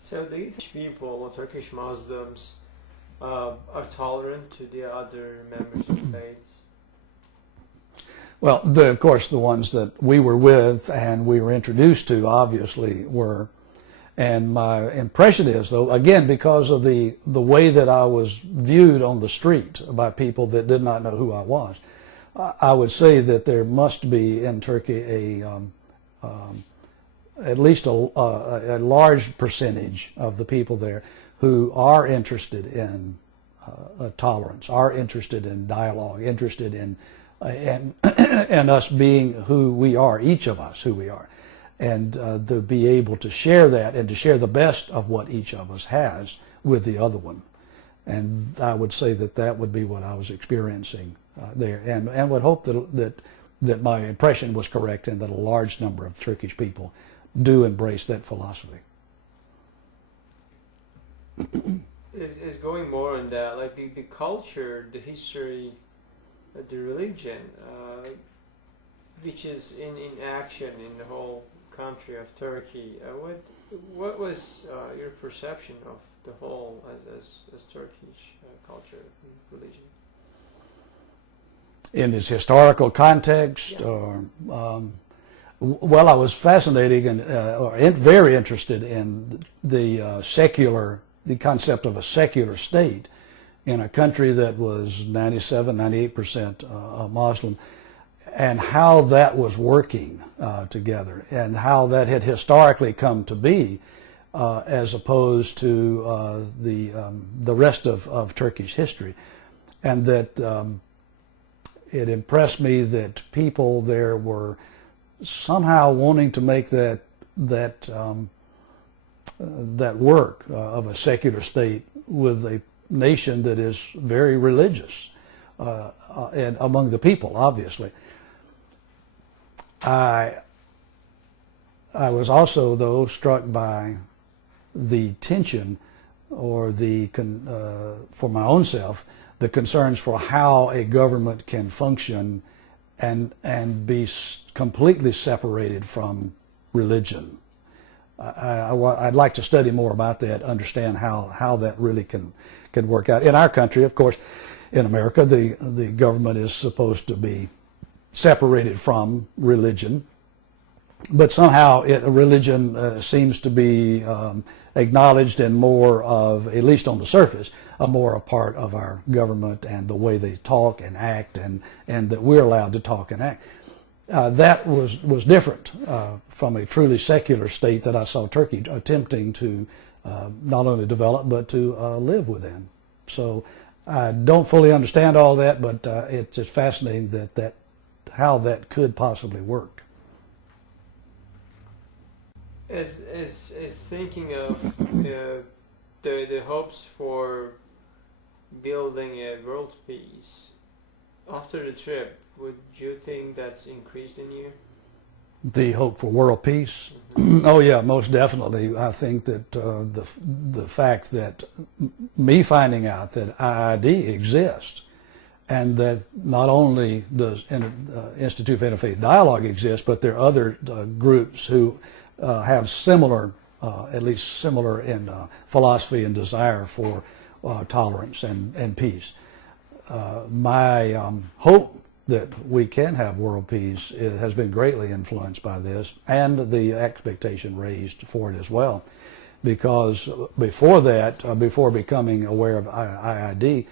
So do you think people or Turkish Muslims are tolerant to the other members of faiths? Well, of course, the ones that we were with and we were introduced to obviously were. And my impression is, though, again, because of the way that I was viewed on the street by people that did not know who I was, I would say that there must be in Turkey at least a large percentage of the people there who are interested in tolerance, are interested in dialogue, interested in and us being who we are, each of us who we are, and to be able to share that and to share the best of what each of us has with the other one. And I would say that that would be what I was experiencing there, and would hope that my impression was correct and that a large number of Turkish people do embrace that philosophy. Is going more on that, like the culture, the history, the religion, which is in action in the whole country of Turkey. What was your perception of the whole as Turkish culture and religion? In its historical context, Yeah. or well, I was fascinated and very interested in the concept of a secular state in a country that was 98% Muslim, and how that was working together, and how that had historically come to be, as opposed to the rest of Turkish history, and that it impressed me that people there were somehow wanting to make that work of a secular state with a nation that is very religious, and among the people, obviously. I was also, though, struck by the tension, or for my own self, the concerns for how a government can function and be completely separated from religion. I'd like to study more about that, understand how that really can work out. In our country, of course, in America, the government is supposed to be separated from religion, but somehow religion seems to be acknowledged and more of, at least on the surface, more a part of our government and the way they talk and act, and that we're allowed to talk and act. That was different from a truly secular state that I saw Turkey attempting to not only develop but to live within. So I don't fully understand all that, but it's just fascinating that how that could possibly work. As thinking of the hopes for building a world peace after the trip, would you think that's increased in you? The hope for world peace? Mm-hmm. Oh yeah, most definitely. I think that the fact that me finding out that IID exists, and that not only does Institute for Interfaith Dialogue exist, but there are other groups who have similar, at least similar in philosophy and desire for tolerance and peace. My hope that we can have world peace has been greatly influenced by this, and the expectation raised for it as well. Because before that, before becoming aware of IID,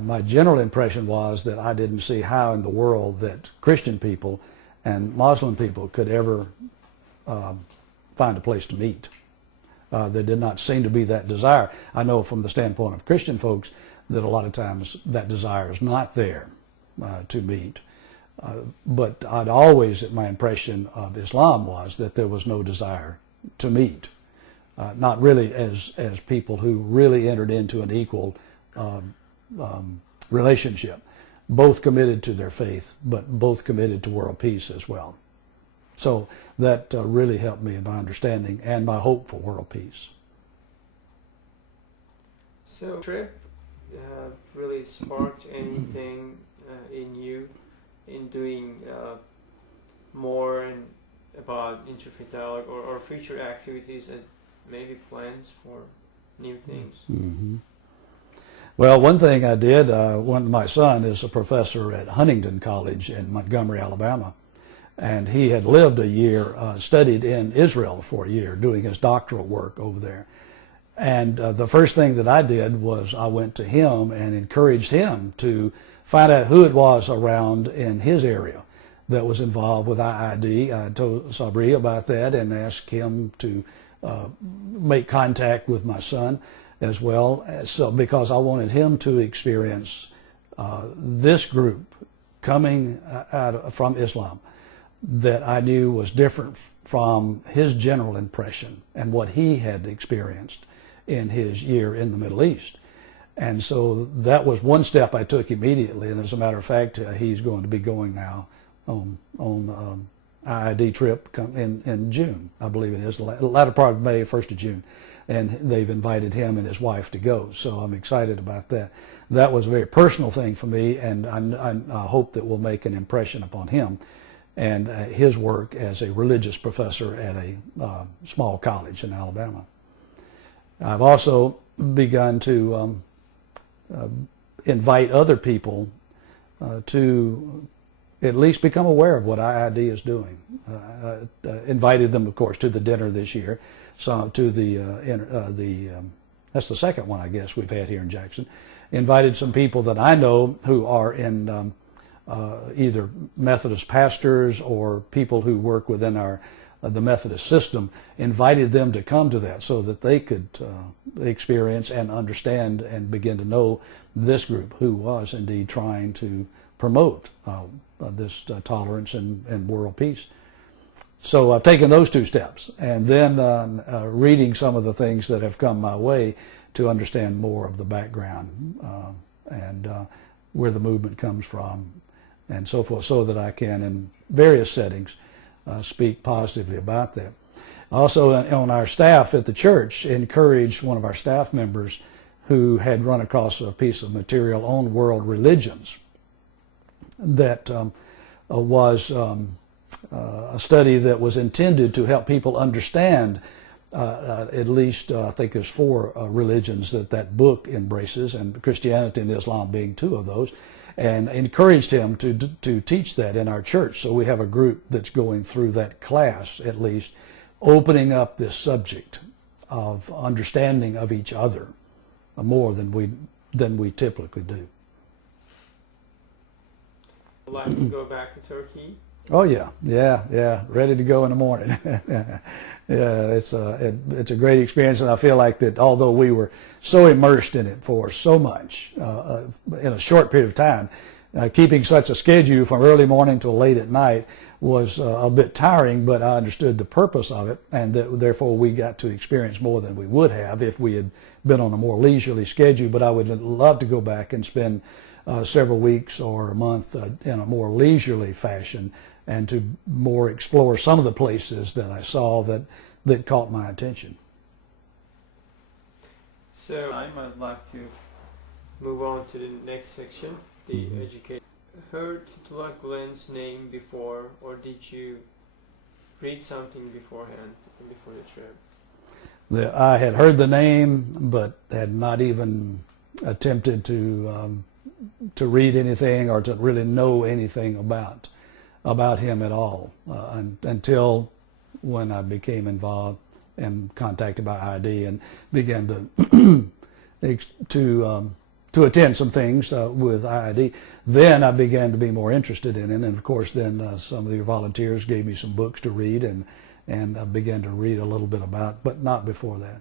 my general impression was that I didn't see how in the world that Christian people and Muslim people could ever find a place to meet. There did not seem to be that desire. I know from the standpoint of Christian folks that a lot of times that desire is not there to meet. But my impression of Islam was that there was no desire to meet. Not really as people who really entered into an equal relationship, both committed to their faith, but both committed to world peace as well. So that really helped me in my understanding and my hope for world peace. So, trip really sparked anything in you in doing more about interfaith dialogue or future activities maybe plans for new things. Mm-hmm. Well, one thing I did, my son is a professor at Huntington College in Montgomery, Alabama, and he had lived a year, studied in Israel for a year, doing his doctoral work over there. And the first thing that I did was I went to him and encouraged him to find out who it was around in his area that was involved with IID. I told Sabri about that and asked him to make contact with my son as well, so because I wanted him to experience this group coming from Islam that I knew was different from his general impression and what he had experienced in his year in the Middle East. And so that was one step I took immediately, and as a matter of fact, he's going to be going now on IID trip in June, I believe it is, the latter part of May, 1st of June. And they've invited him and his wife to go, so I'm excited about that. That was a very personal thing for me, and I hope that will make an impression upon him and his work as a religious professor at a small college in Alabama. I've also begun to invite other people to at least become aware of what IID is doing. Invited them, of course, to the dinner this year. So to that's the second one I guess we've had here in Jackson. Invited some people that I know who are in either Methodist pastors or people who work within the Methodist system. Invited them to come to that so that they could experience and understand and begin to know this group who was indeed trying to promote this tolerance and world peace. So I've taken those two steps, and then reading some of the things that have come my way to understand more of the background and where the movement comes from and so forth, so that I can, in various settings, speak positively about that. Also, on our staff at the church, encouraged one of our staff members who had run across a piece of material on world religions that was a study that was intended to help people understand at least, I think there's 4 religions that book embraces, and Christianity and Islam being 2 of those, and encouraged him to teach that in our church. So we have a group that's going through that class, at least, opening up this subject of understanding of each other more than we typically do. Would like to go back to Turkey? Oh yeah, ready to go in the morning. Yeah, it's a great experience, and I feel like that although we were so immersed in it for so much in a short period of time, keeping such a schedule from early morning till late at night was a bit tiring, but I understood the purpose of it, and that therefore we got to experience more than we would have if we had been on a more leisurely schedule. But I would love to go back and spend several weeks or a month in a more leisurely fashion, and to more explore some of the places that I saw that caught my attention. So I might like to move on to the next section, the education. Heard Fethullah Gulen's name before, or did you read something beforehand, before the trip? I had heard the name, but had not even attempted to read anything or to really know anything about him at all until when I became involved and contacted by ID and began to attend some things with ID. Then I began to be more interested in it, and of course then some of the volunteers gave me some books to read, and I began to read a little bit about, but not before that.